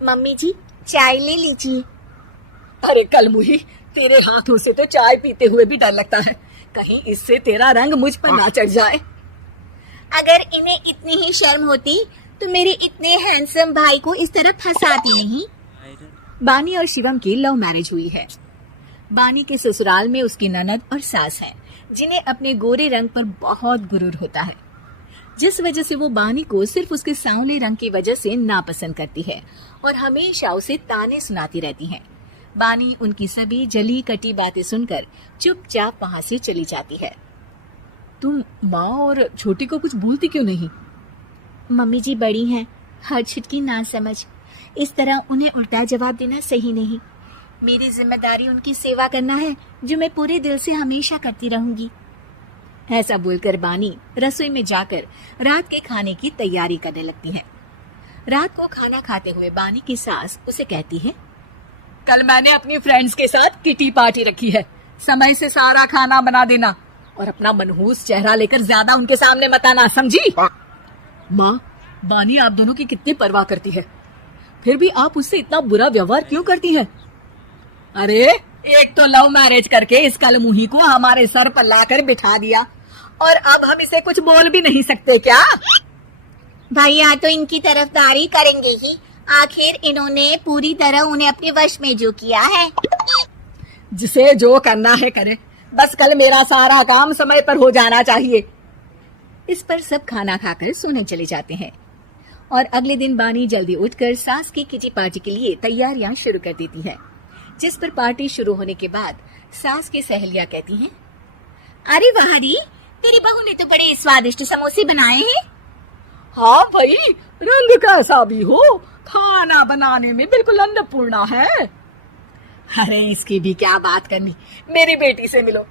Mummy जी, चाय ले लीजिए। अरे कलमुही, तेरे हाथों से तो चाय पीते हुए भी डर लगता है, कहीं इससे तेरा रंग मुझ पर ना चढ़ जाए। अगर इन्हें इतनी ही शर्म होती तो मेरे इतने हैंडसम भाई को इस तरह फंसाती नहीं। बानी और शिवम की लव मैरिज हुई है। बानी के ससुराल में उसकी ननद और सास है, जिन्हें अपने गोरे रंग पर बहुत गुरूर होता है, जिस वजह से वो बानी को सिर्फ उसके सांवले रंग की वजह से नापसंद करती है और हमेशा उसे ताने सुनाती रहती है। बानी उनकी सभी जली कटी बातें सुनकर चुपचाप वहां से चली जाती है। तुम माँ और छोटी को कुछ बोलती क्यों नहीं? मम्मी जी बड़ी हैं, हर छिटकी ना समझ, इस तरह उन्हें उल्टा जवाब देना सही नहीं। मेरी जिम्मेदारी उनकी सेवा करना है, जो मैं पूरे दिल से हमेशा करती रहूंगी। ऐसा बोलकर बानी रसोई में जाकर रात के खाने की तैयारी करने लगती है। रात को खाना खाते हुए बानी की सास उसे कहती है, कल मैंने अपनी फ्रेंड्स के साथ किटी पार्टी रखी है, समय से सारा खाना बना देना और अपना मनहूस चेहरा लेकर ज्यादा उनके सामने मत आना, समझी? माँ, बानी आप दोनों की कितनी परवाह करती है, फिर भी आप उससे इतना बुरा व्यवहार क्यों करती हैं? अरे एक तो लव मैरिज करके इस कलमुही को हमारे सर पर लाकर बिठा दिया और अब हम इसे कुछ बोल भी नहीं सकते क्या? भैया तो इनकी तरफदारी करेंगे ही, आखिर इन्होंने पूरी तरह उन्हें अपने वश में जो किया है। जिसे जो करना है करे, बस कल मेरा सारा काम समय पर हो जाना चाहिए। इस पर सब खाना खाकर सोने चले जाते हैं और अगले दिन बानी जल्दी उठकर सास की किटी पार्टी के लिए तैयारियां शुरू कर देती है, जिस पर पार्टी शुरू होने के बाद सास की सहेलियां कहती हैं, अरे वाहरी, तेरी बहू ने तो बड़े स्वादिष्ट समोसे बनाए हैं। हाँ भाई, रंग कैसा भी हो, खाना बनाने में बिल्कुल अन्नपूर्णा है। अरे इसकी भी क्या बात करनी, मेरी बेटी से मिलो,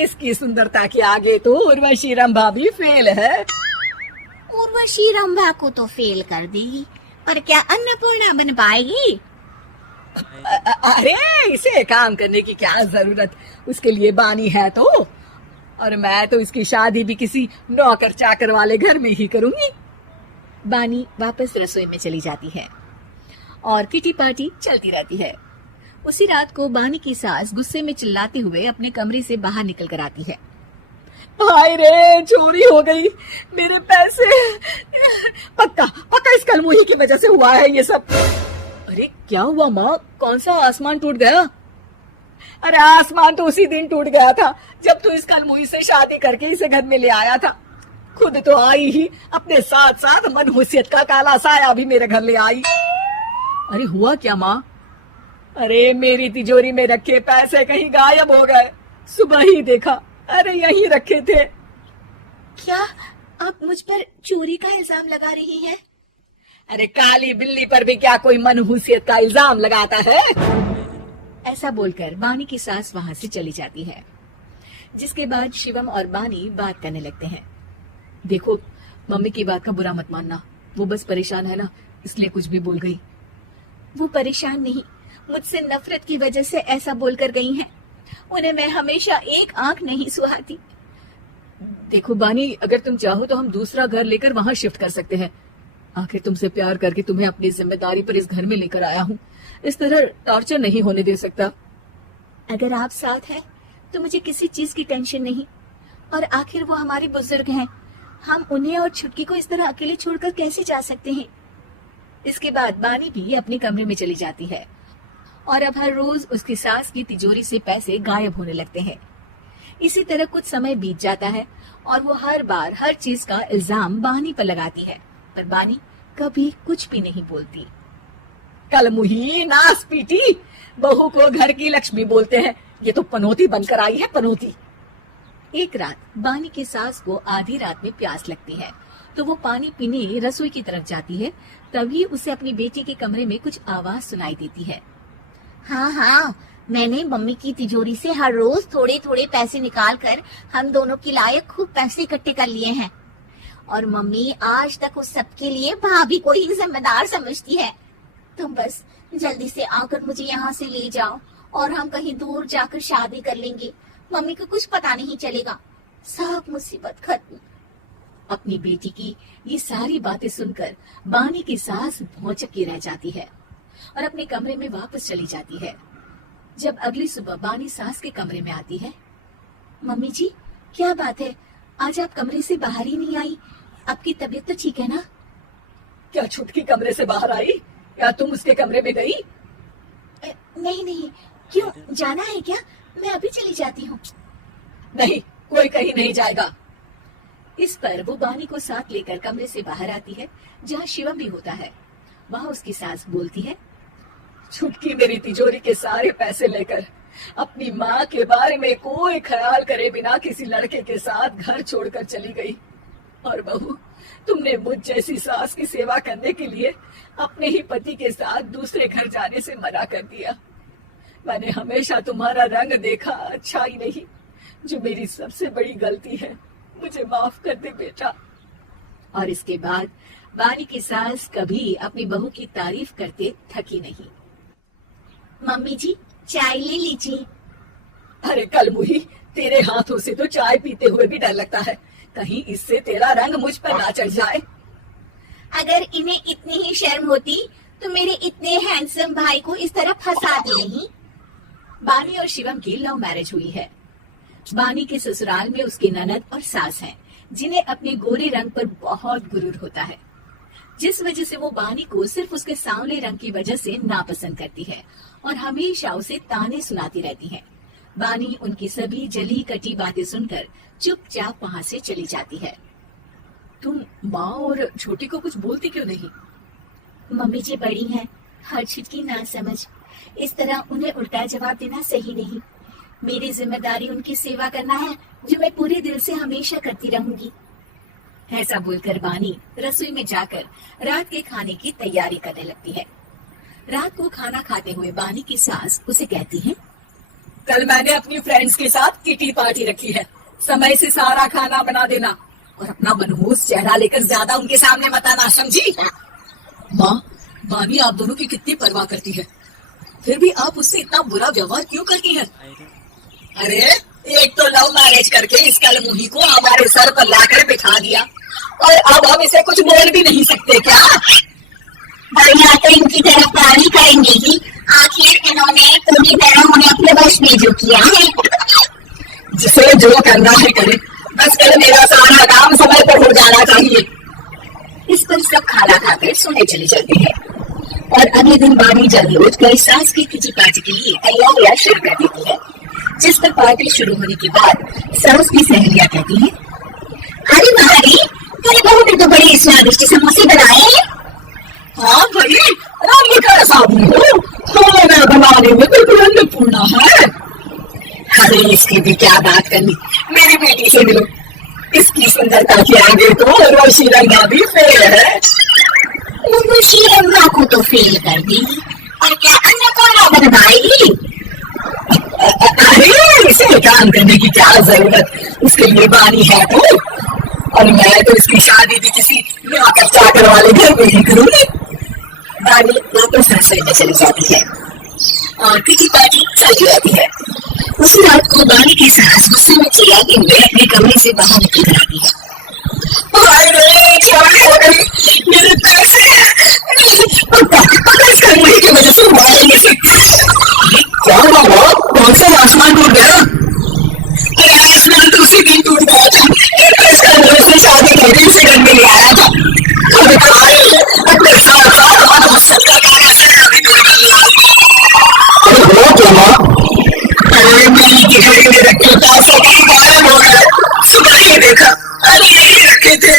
इसकी सुंदरता के आगे तो उर्वशी रंभा भी फेल है। उर्वशी रंभा को तो फेल कर देगी, पर क्या अन्नपूर्णा बन पाएगी? अरे इसे काम करने की क्या जरूरत, उसके लिए बानी है तो। और मैं तो इसकी शादी भी किसी नौकर चाकर वाले घर में ही करूंगी। बानी वापस रसोई में चली जाती है और किटी पार्टी चलती रहती है। उसी रात को बानी की सास गुस्से में चिल्लाते हुए अपने कमरे से बाहर निकल कर आती है। हाय रे, चोरी हो गई मेरे पैसे, पक्का पक्का इस कलमुही की वजह से हुआ है ये सब। अरे क्या हुआ माँ, कौन सा आसमान टूट गया? अरे आसमान तो उसी दिन टूट गया था जब तू इस कलमुही से शादी करके इसे घर में ले आया था। खुद तो आई ही, अपने साथ साथ मनहूसियत का काला साया भी मेरे घर ले आई। अरे हुआ क्या माँ? अरे मेरी तिजोरी में रखे पैसे कहीं गायब हो गए, सुबह ही देखा, अरे यहीं रखे थे। क्या आप मुझ पर चोरी का इल्जाम लगा रही हैं? अरे काली बिल्ली पर भी क्या कोई मनहूसियत का इल्जाम लगाता है? ऐसा बोलकर बानी की सास वहां से चली जाती है, जिसके बाद शिवम और बानी बात करने लगते हैं। देखो मम्मी की बात का बुरा मत मानना, वो बस परेशान है ना, इसलिए कुछ भी बोल गई। वो परेशान नहीं, मुझसे नफरत की वजह से ऐसा बोलकर गई हैं। उन्हें मैं हमेशा एक आंख नहीं सुहाती। देखो बानी, अगर तुम चाहो तो हम दूसरा घर लेकर वहां शिफ्ट कर सकते हैं। आखिर तुमसे प्यार करके तुम्हें अपनी जिम्मेदारी पर इस घर में लेकर आया हूँ, इस तरह टॉर्चर नहीं होने दे सकता। अगर आप साथ हैं तो मुझे किसी चीज की टेंशन नहीं, और आखिर वो हमारे बुजुर्ग हैं, हम उन्हें और छुटकी को इस तरह अकेले छोड़कर कैसे जा सकते हैं। इसके बाद बानी भी अपने कमरे में चली जाती है और अब हर रोज उसकी सास की तिजोरी से पैसे गायब होने लगते हैं। इसी तरह कुछ समय बीत जाता है और वो हर बार हर चीज का इल्जाम बानी पर लगाती है, पर बानी कभी कुछ भी नहीं बोलती। कलमुही नास पीटी, बहू को घर की लक्ष्मी बोलते हैं, ये तो पनौती बनकर आई है, पनौती। एक रात बानी की सास को आधी रात में प्यास लगती है, तो वो पानी पीने रसोई की तरफ जाती है। तभी उसे अपनी बेटी के कमरे में कुछ आवाज सुनाई देती है। हाँ, मैंने मम्मी की तिजोरी से हर रोज थोड़े थोड़े पैसे निकाल कर हम दोनों के लायक खूब पैसे इकट्ठे कर लिए हैं, और मम्मी आज तक उस सब के लिए भाभी को ही जिम्मेदार समझती है। तुम बस जल्दी से आकर मुझे यहाँ से ले जाओ और हम कहीं दूर जाकर शादी कर लेंगे। मम्मी को कुछ पता नहीं चलेगा, सब मुसीबत खत्म। अपनी बेटी की ये सारी बातें सुनकर बानी की सास भौचक्की रह जाती है और अपने कमरे में वापस चली जाती है। जब अगली सुबह बानी सास के कमरे में आती है, मम्मी जी, क्या बात है, आज आप कमरे से बाहर ही नहीं आई? आपकी तबीयत तो ठीक है ना? क्या छुटकी कमरे से बाहर आई या तुम उसके कमरे में गई? नहीं नहीं, क्यों, जाना है क्या? मैं अभी चली जाती हूँ। नहीं, कोई कहीं नहीं जाएगा। इस पर वो बानी को साथ लेकर कमरे से बाहर आती है, जहाँ शिवम भी होता है। वहाँ उसकी सास बोलती है, छुटकी मेरी तिजोरी के सारे पैसे लेकर अपनी माँ के बारे में कोई ख्याल करे बिना किसी लड़के के साथ घर छोड़कर चली गई। और बहू, तुमने मुझ जैसी सास की सेवा करने के लिए अपने ही पति के साथ दूसरे घर जाने से मना कर दिया। मैंने हमेशा तुम्हारा रंग देखा अच्छा ही नहीं, जो मेरी सबसे बड़ी गलती है। मुझे माफ कर दे बेटा। और इसके बाद बानी की सास कभी अपनी बहू की तारीफ करते थकी नहीं। मम्मी जी, चाय ले लीजिए। अरे कल मुही, तेरे हाथों से तो चाय पीते हुए भी डर लगता है, कहीं इससे तेरा रंग मुझ पर ना चढ़ जाए। अगर इन्हें इतनी ही शर्म होती तो मेरे इतने हैंडसम भाई को इस तरह फंसाती नहीं। बानी और शिवम की लव मैरिज हुई है। बानी के ससुराल में उसकी ननद और सास हैं, जिन्हें अपने गोरे रंग पर बहुत गुरूर होता है, जिस वजह से वो बानी को सिर्फ उसके सांवले रंग की वजह से नापसंद करती है और हमेशा उसे ताने सुनाती रहती है। बानी उनकी सभी जली कटी बातें सुनकर चुपचाप वहाँ से चली जाती है। तुम माँ और छोटी को कुछ बोलती क्यों नहीं? मम्मी जी बड़ी हैं, हर चीज की ना समझ, इस तरह उन्हें उल्टा जवाब देना सही नहीं। मेरी जिम्मेदारी उनकी सेवा करना है, जो मैं पूरे दिल से हमेशा करती रहूंगी। ऐसा बोलकर बानी रसोई में जाकर रात के खाने की तैयारी करने लगती है। रात को खाना खाते हुए बानी की सास उसे कहती है, कल मैंने अपनी फ्रेंड्स के साथ किटी पार्टी रखी है, समय से सारा खाना बना देना और अपना मनहूस चेहरा लेकर ज्यादा उनके सामने मत आना, समझी? माँ, बानी आप दोनों की कितनी परवाह करती है, फिर भी आप उससे इतना बुरा व्यवहार क्यों करती हैं? अरे एक तो लव मैरिज करके इस कलमुही को हमारे सर पर लाकर बिठा दिया और अब हम इसे कुछ बोल भी नहीं सकते क्या? भैया तो इनकी गिरफ्तारी करेंगे ही, आखिर इन्होंने पूरी तरह उन्हें अपने वश में जो किया है। जिसे जो करना है करे, बस कल मेरा सारा काम समय पर हो जाना चाहिए। इस पर सब खाना खाकर सोने चली जाती है और अगले दिन बानी जल्दी उठकर सास की किटी पार्टी के लिए तैयारियां शुरू कर देती है। जिस पर पार्टी शुरू होने के बाद सास की सहेलियां कहती हैं, अरे महारी, तेरी बहू ने तो बड़ी स्वादिष्ट समोसे बनाए हैं। हाँ भाई, ये कैसा आदमी हो, खाना बनाने में तो अन्नपूर्णा है। अरे इसकी भी क्या बात करनी, मेरी बेटी से मिलो, इसकी सुंदरता के आगे तो उर्वशी रंगा भी फेल है। उर्वशी रंगा को तो फेल कर दी, और क्या अन्नपूर्णा बनवाएगी? अरे इसे काम करने की क्या जरूरत, उसके लिए बानी है तो, और मैं तो इसकी शादी भी किसी नौकर चाकर वाले घर में ही करूंगी। बानी वापस रसोई में चली जाती है और किटी पार्टी चलती रहती है। उसी रात को बानी की सास गुस्से में चिल्लाते हुए अपने कमरे से बाहर निकल आती है। मेरे पैसे की वजह से उड़ाएंगे से। क्या हुआ? कौन सा आसमान टूट गया? अरे आसमान तो उसी दिन टूट गया था, से शादी करके उसे घर में ले आया था। अपने साथ सबका कागज है, अरे मेरी तिजोरी में रखे पैसे कहीं गायब हो गए, सुबह ही देखा, अरे यही रखे थे।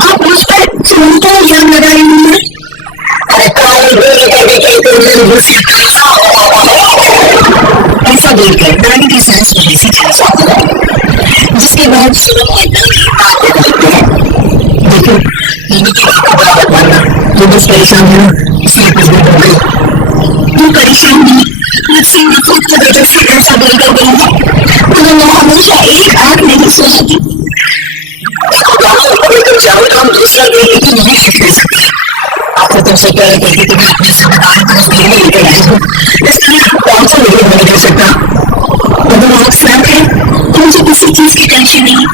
आप मुझ पर चोरी का इल्जाम लगा रही हैं? ऐसा बोलकर बानी की सास वहीं से चली जाती है, जिसके बाद शिवम और बानी बातें करते हैं। देखो, मैंने क्या बात माना, तो बस परेशान हो, इसलिए कुछ देर हो गई। तू परेशान नहीं, मुझसे नफरत की वजह से ऐसा बोलकर गई है, तो मैं हमेशा एक आंख नहीं सोचती। चाहो तो हम दूसरा देखने की नहीं शिक दे सकते। आपको तुमसे पहले कहती कि मैं अपनी जिम्मेदारी को उस घर में लेकर आई हूँ, इसलिए कौन सा नहीं होने दे सकता। अगर आप साथ हैं तो मुझे किसी चीज की टेंशन नहीं,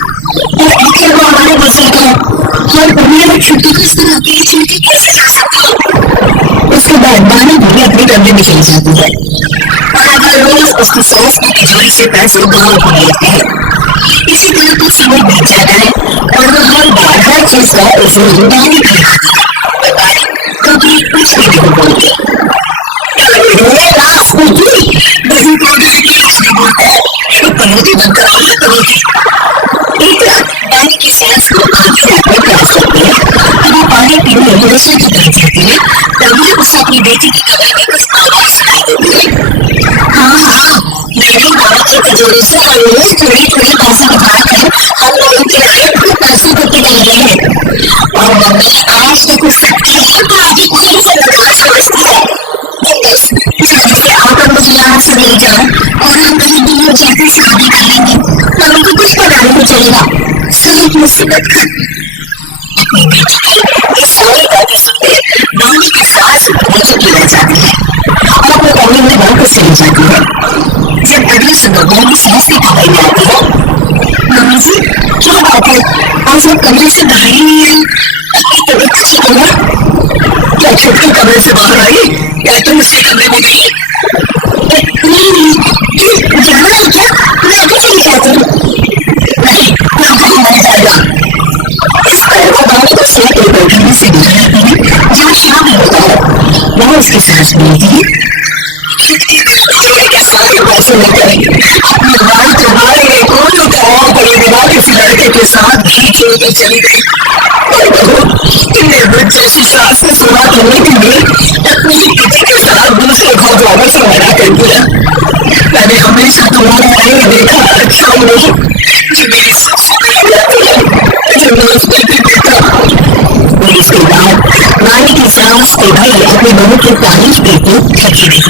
और आखिर वो हमारे बस का और दुनिया में छुट्टी को इस तरह अकेले छोड़ के कैसे जा सकती है? उसके बाद बानी भी अपने कमरे में चली जाती है और अब हर रोज उसकी सास की तिजोरी से पैसे गाँव को लेते हैं। इसी तरह कुछ समय बीत जाता है और वो हर बार हर चीज का उसे बानी खिलाती है और बानी कभी कुछ भी नहीं बोलती। एक रात बानी की सास को आधी रात में प्यास लगती है और वो पानी पीने रसोई की तरफ जाती है। तभी उसे अपनी बेटी की कमरे में कुछ आवाज सुनाई देती है। हाँ हाँ, मैंने मामा की तिजोरी से हर रोज थोड़ी थोड़ी पैसे निकालकर हम दोनों किराए को पैसे इकट्ठे कर रहे हैं और मम्मी आज तक उस सबके लिए भाजी को ही जिम्मेदार समझती है। जल्दी से आकर मुझे यहाँ से ले जाओ और हम कहीं दूर जाकर शादी कर लेंगे। मम्मी को कुछ पता नहीं चलेगा। सब मुसीबत खत्म। अपनी बेटी की ये सारी बातें सुनकर बानी की सास बहुत चुप रह जाती है और अपने कमरे में वापस चली जाती है। जब अगली सुबह बानी सास की कमरे में आती है, मम्मी जी क्या बात है, आज आप कमरे से बाहर ही नहीं आई? अपनी तबीयत अच्छी तो है? क्या छुटकर कमरे से बाहर आई या तुम उसके कमरे में गई? नहीं, जाना है क्या? मैं अभी चली जाती हूँ। नहीं, यहाँ कहीं मर जाएगा। इस पर वो बानी को सोते हुए कमरे से बाहर आती है जहाँ शाम होता है। वहाँ उसके सास बोलती है, के सारे पैसे लेकर अपने भाई को मारने को लुटाया बड़े बिना किसी लड़के के साथ भी छोड़कर चली गई। और बहू, तुमने मुझ जैसी सास को सुना करने के लिए अपनी बेटी के साथ दूसरे घर जाने से मना कर दिया। मैंने हमेशा तुम्हारा नहीं देखा अच्छा ही नहीं जो मेरी सासू नहीं जाती है, जो मैं उस पर भी देखा। और इसके बाद रानी की सास को भी अपनी बहू की तारीफ देती थकी नहीं।